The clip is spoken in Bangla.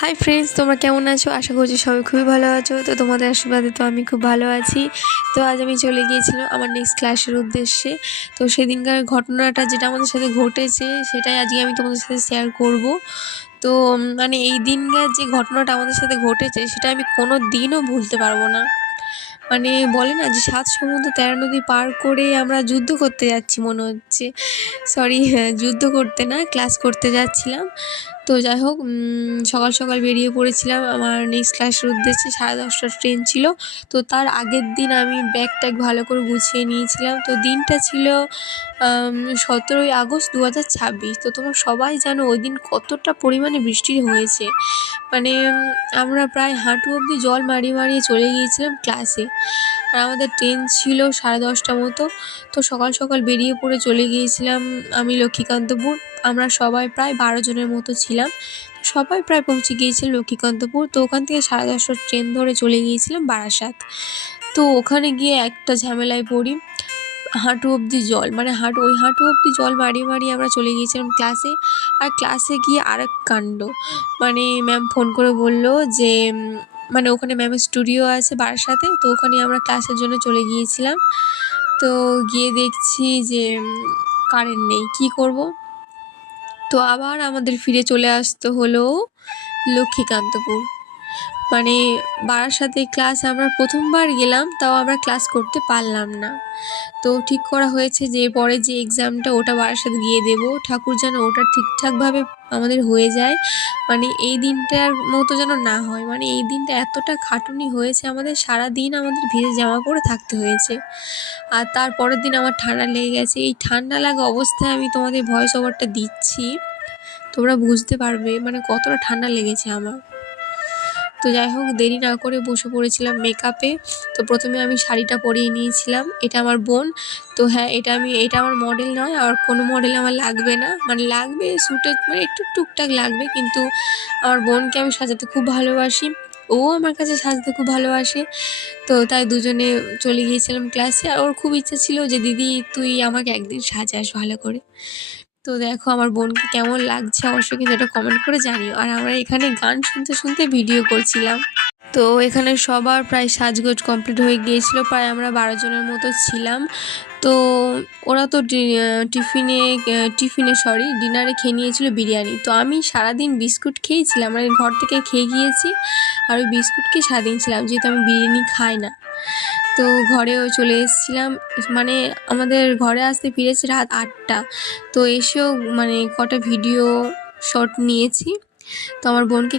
হাই ফ্রেন্ডস, তোমরা কেমন আছো? আশা করছি সবাই খুবই ভালো আছো। তো তোমাদের আশীর্বাদে তো আমি খুব ভালো আছি। তো আজ আমি চলে গিয়েছিলাম আমার নেক্সট ক্লাসের উদ্দেশ্যে। তো সেদিনকার ঘটনাটা যেটা আমাদের সাথে ঘটেছে সেটাই আজকে আমি তোমাদের সাথে শেয়ার করব। তো মানে এই দিনকার যে ঘটনাটা আমাদের সাথে ঘটেছে সেটা আমি কোনো দিনও ভুলতে পারবো না। মানে বলে না যে 7 সমুদ্র 13 নদী পার করে আমরা যুদ্ধ করতে যাচ্ছি মনে হচ্ছে। সরি, যুদ্ধ করতে না, ক্লাস করতে যাচ্ছিলাম। তো যাই হোক, সকাল সকাল বেরিয়ে পড়েছিলাম আমার নেক্সট ক্লাসের উদ্দেশ্যে। 10:30টার ট্রেন ছিল। তো তার আগের দিন আমি ব্যাগ ট্যাগ ভালো করে গুছিয়ে নিয়েছিলাম। তো দিনটা ছিল 17ই আগস্ট 2026। তো তোমরা সবাই জানো ওই দিন কতটা পরিমাণে বৃষ্টি হয়েছে। মানে আমরা প্রায় হাঁটু অবধি জল মারিয়ে মারিয়ে চলে গিয়েছিলাম ক্লাসে। আর আমাদের ট্রেন ছিল 10:30 মতো। তো সকাল সকাল বেরিয়ে পড়ে চলে গিয়েছিলাম আমি লক্ষ্মীকান্তপুর। আমরা সবাই প্রায় 12 জনের মতো ছিলাম। সবাই প্রায় পৌঁছে গিয়েছিল লক্ষ্মীকান্তপুর। তো ওখান থেকে 10:30টার ট্রেন ধরে চলে গিয়েছিলাম বারাসাত। তো ওখানে গিয়ে একটা ঝামেলায় পড়ি। হাঁটু অবধি জল, মানে হাঁটু অবধি জল মারিয়ে মারিয়ে আমরা চলে গিয়েছিলাম ক্লাসে। আর ক্লাসে গিয়ে আরেক কাণ্ড, মানে ম্যাম ফোন করে বললো যে মানে ওখানে ম্যামের স্টুডিও আছে বারাসাতে। তো ওখানে আমরা ক্লাসের জন্য চলে গিয়েছিলাম। তো গিয়ে দেখছি যে কারেন্ট নেই, কী করব? তো আবার আমাদের ফিরে চলে আসতে হলো লক্ষ্মীকান্তপুর। মানে বারাসাতে ক্লাস আমরা প্রথমবার গেলাম, তাও আমরা ক্লাস করতে পারলাম না। তো ঠিক করা হয়েছে যে পরে যে এক্সামটা ওটা বারাসাতে গিয়ে দেব। ঠাকুর যেন ওটা ঠিকঠাকভাবে আমাদের হয়ে যায়, মানে এই দিনটার মতো যেন না হয়। মানে এই দিনটা এতটা খাটুনি হয়েছে আমাদের, সারা দিন আমাদের ভিজে জামা পরে থাকতে হয়েছে। আর তার পরের দিন আমার ঠান্ডা লেগে গেছে। এই ঠান্ডা লাগা অবস্থায় আমি তোমাদের ভয়েস ওভারটা দিচ্ছি, তোমরা বুঝতে পারবে মানে কতটা ঠান্ডা লেগেছে আমার। তো যাই হোক, দেরি না করে বসে পড়েছিলাম মেকআপে। তো প্রথমে আমি শাড়িটা পরিয়ে নিয়েছিলাম। এটা আমার বোন। তো হ্যাঁ, এটা আমার মডেল নয়, আর কোনো মডেল আমার লাগবে না। মানে লাগবে স্যুটে, মানে একটু টুকটাক লাগবে, কিন্তু আমার বোনকে আমি সাজাতে খুব ভালোবাসি, ও আমার কাছে সাজতে খুব ভালোবাসে। তো তাই দুজনে চলে গিয়েছিলাম ক্লাসে। আর ওর খুব ইচ্ছা ছিল যে দিদি তুই আমাকে একদিন সাজাস ভালো করে। তো দেখো আমার বোনকে কেমন লাগছে অবশ্যই কিন্তু এটা কমেন্ট করে জানিও। আর আমরা এখানে গান শুনতে শুনতে ভিডিও করছিলাম। তো এখানে সবার প্রায় সাজগোজ কমপ্লিট হয়ে গিয়েছিল, প্রায় আমরা 12 জনের মতো ছিলাম। তো ওরা তো ডিনারে খেয়ে নিয়েছিল বিরিয়ানি। তো আমি সারাদিন বিস্কুট খেয়েছিলাম, মানে ঘর থেকে খেয়ে গিয়েছি। আর ওই বিস্কুট খেয়ে সারাদিন ছিলাম, যেহেতু আমি বিরিয়ানি খাই না। তো ঘরেও চলে এসেছিলাম, মানে আমাদের ঘরে আসতে ফিরেছি রাত 8টা। তো এসেও মানে কটা ভিডিও শট নিয়েছি। তো আমার বোনকে